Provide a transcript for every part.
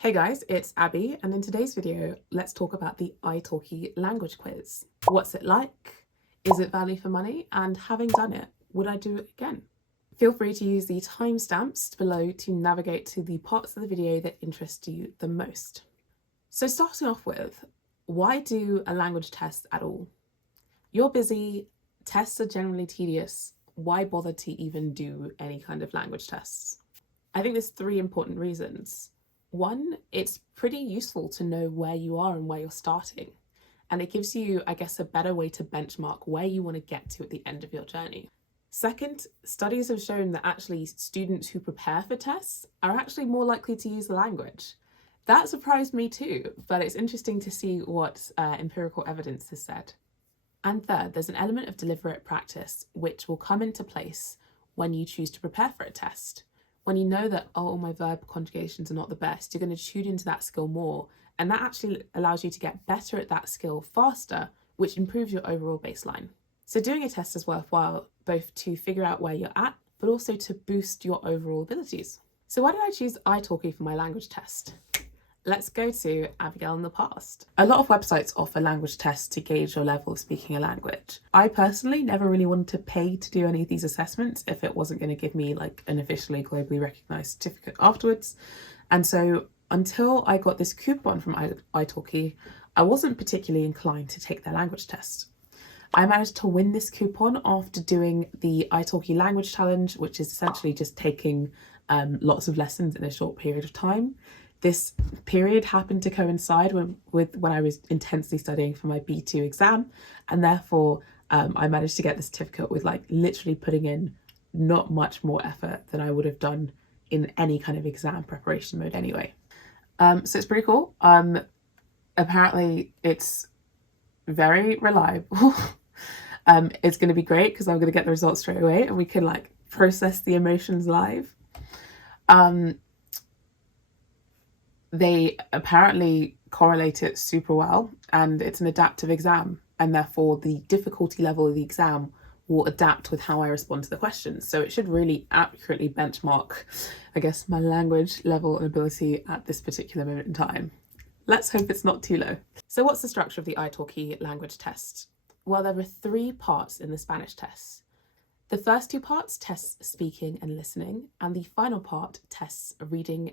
Hey guys, it's Abby, and in today's video, let's talk about the iTalki language quiz. What's it like? Is it value for money? And having done it, would I do it again? Feel free to use the timestamps below to navigate to the parts of the video that interest you the most. So starting off with, why do a language test at all? You're busy, tests are generally tedious, why bother to even do any kind of language tests? I think there's three important reasons. One, it's pretty useful to know where you are and where you're starting. And it gives you, I guess, a better way to benchmark where you want to get to at the end of your journey. Second, studies have shown that actually students who prepare for tests are actually more likely to use the language. That surprised me too, but it's interesting to see what empirical evidence has said. And third, there's an element of deliberate practice which will come into place when you choose to prepare for a test. When you know that, oh, my verb conjugations are not the best, you're going to tune into that skill more. And that actually allows you to get better at that skill faster, which improves your overall baseline. So doing a test is worthwhile, both to figure out where you're at, but also to boost your overall abilities. So why did I choose iTalki for my language test? Let's go to Abigail in the past. A lot of websites offer language tests to gauge your level of speaking a language. I personally never really wanted to pay to do any of these assessments if it wasn't going to give me like an officially globally recognized certificate afterwards. And so until I got this coupon from iTalki, I wasn't particularly inclined to take their language test. I managed to win this coupon after doing the iTalki language challenge, which is essentially just taking lots of lessons in a short period of time. This period happened to coincide with when I was intensely studying for my B2 exam, and therefore I managed to get the certificate with like literally putting in not much more effort than I would have done in any kind of exam preparation mode anyway. So it's pretty cool. Apparently it's very reliable. It's going to be great because I'm going to get the results straight away and we can like process the emotions live. They apparently correlate it super well, and it's an adaptive exam, and therefore the difficulty level of the exam will adapt with how I respond to the questions. So it should really accurately benchmark, I guess, my language level and ability at this particular moment in time. Let's hope it's not too low. So what's the structure of the iTalki language test? Well, there are three parts in the Spanish test. The first two parts tests speaking and listening, and the final part tests reading.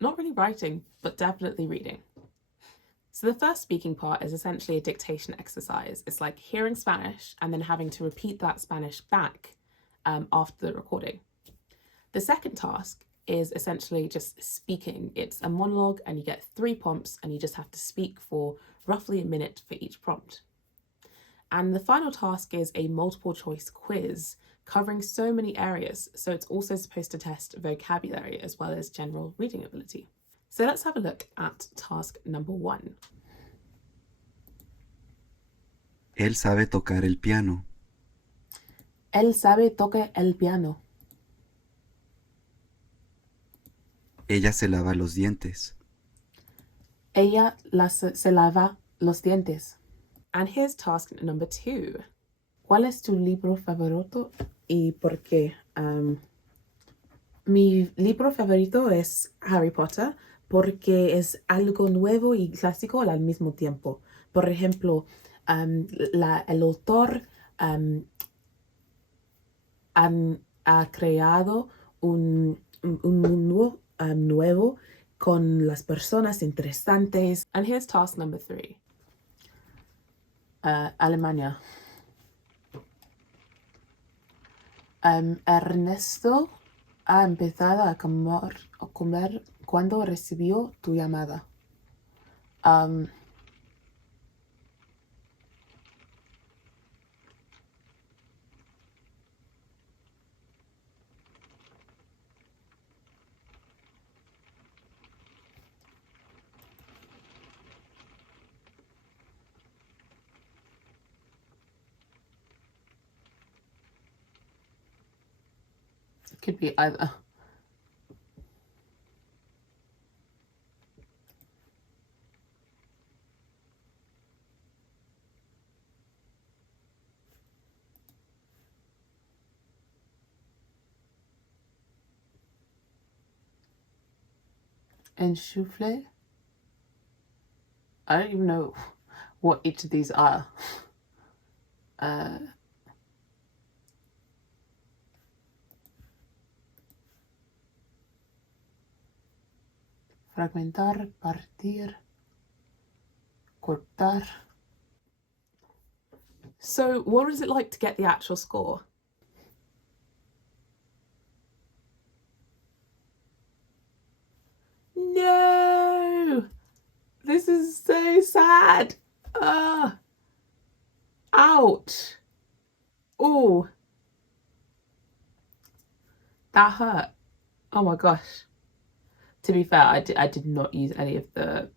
Not really writing, but definitely reading. So the first speaking part is essentially a dictation exercise. It's like hearing Spanish and then having to repeat that Spanish back after the recording. The second task is essentially just speaking. It's a monologue and you get 3 prompts and you just have to speak for roughly a minute for each prompt. And the final task is a multiple choice quiz covering so many areas, so it's also supposed to test vocabulary as well as general reading ability. So let's have a look at task number 1. Él sabe tocar el piano. Él sabe tocar el piano. Ella se lava los dientes. Ella se lava los dientes. And here's task number 2. ¿Cuál es tu libro favorito y por qué? Mi libro favorito es Harry Potter porque es algo nuevo y clásico al mismo tiempo. Por ejemplo, el autor ha creado un mundo nuevo con las personas interesantes. And here's task number 3. Alemania. Ernesto ha empezado a comer cuando recibió tu llamada. It could be either. Enchufle. I don't even know what each of these are. Fragmentar, partir, cortar. So what is it like to get the actual score? No! This is so sad. Ouch. Oh, that hurt. Oh my gosh. To be fair, I did not use any of the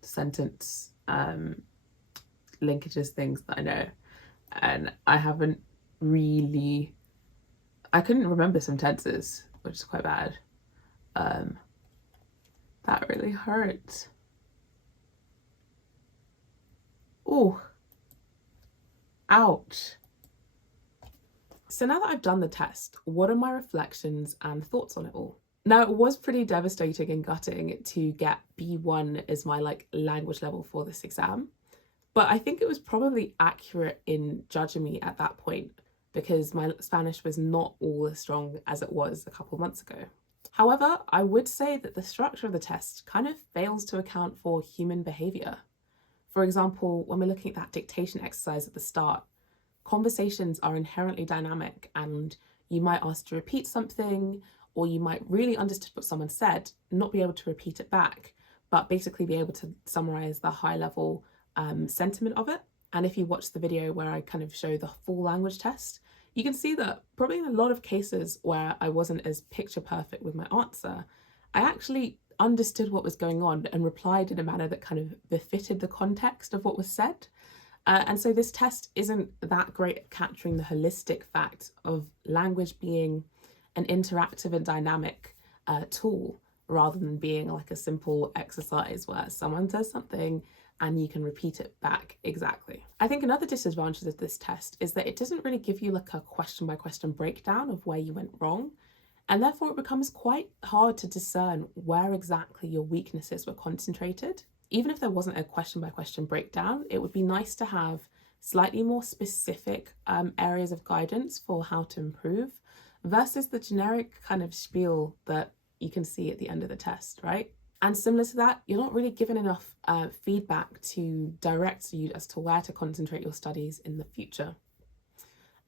sentence linkages things that I know, and I haven't really. I couldn't remember some tenses, which is quite bad. That really hurt. Oh, ouch. So now that I've done the test, what are my reflections and thoughts on it all? Now, it was pretty devastating and gutting to get B1 as my language level for this exam, but I think it was probably accurate in judging me at that point because my Spanish was not all as strong as it was a couple of months ago. However, I would say that the structure of the test kind of fails to account for human behaviour. For example, when we're looking at that dictation exercise at the start, conversations are inherently dynamic and you might ask to repeat something, or you might really understand what someone said, not be able to repeat it back, but basically be able to summarize the high level sentiment of it. And if you watch the video where I kind of show the full language test, you can see that probably in a lot of cases where I wasn't as picture perfect with my answer, I actually understood what was going on and replied in a manner that kind of befitted the context of what was said. And so this test isn't that great at capturing the holistic fact of language being an interactive and dynamic tool rather than being like a simple exercise where someone says something and you can repeat it back exactly. I think another disadvantage of this test is that it doesn't really give you like a question by question breakdown of where you went wrong, and therefore it becomes quite hard to discern where exactly your weaknesses were concentrated. Even if there wasn't a question by question breakdown, it would be nice to have slightly more specific areas of guidance for how to improve versus the generic kind of spiel that you can see at the end of the test, right? And similar to that, you're not really given enough feedback to direct you as to where to concentrate your studies in the future.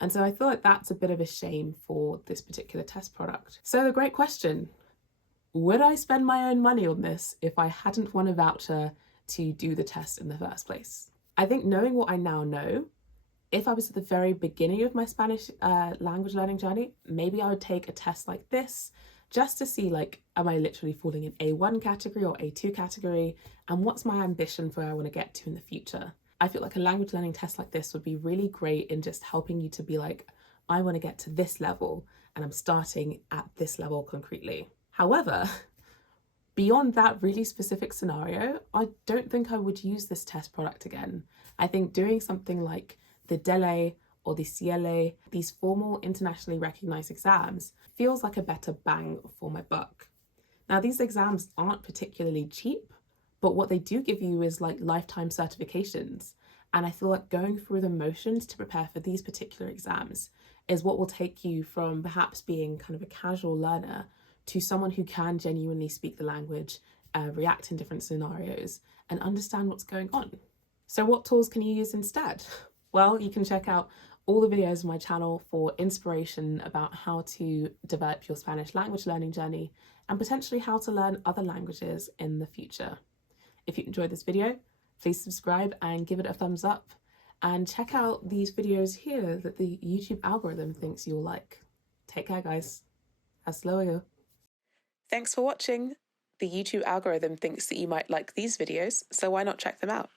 And so I feel like that's a bit of a shame for this particular test product. So the great question, would I spend my own money on this if I hadn't won a voucher to do the test in the first place? I think knowing what I now know, if I was at the very beginning of my Spanish language learning journey, maybe I would take a test like this just to see am I literally falling in A1 category or A2 category, and what's my ambition for where I want to get to in the future. I feel like a language learning test like this would be really great in just helping you to be like, I want to get to this level and I'm starting at this level concretely. However, beyond that really specific scenario, I don't think I would use this test product again. I think doing something like the DELE or the SIELE, these formal internationally recognized exams, feels like a better bang for my buck. Now, these exams aren't particularly cheap, but what they do give you is lifetime certifications. And I feel like going through the motions to prepare for these particular exams is what will take you from perhaps being kind of a casual learner to someone who can genuinely speak the language, react in different scenarios, and understand what's going on. So what tools can you use instead? Well, you can check out all the videos on my channel for inspiration about how to develop your Spanish language learning journey and potentially how to learn other languages in the future. If you enjoyed this video, please subscribe and give it a thumbs up, and check out these videos here that the YouTube algorithm thinks you'll like. Take care, guys. Hasta luego. Thanks for watching. The YouTube algorithm thinks that you might like these videos, so why not check them out?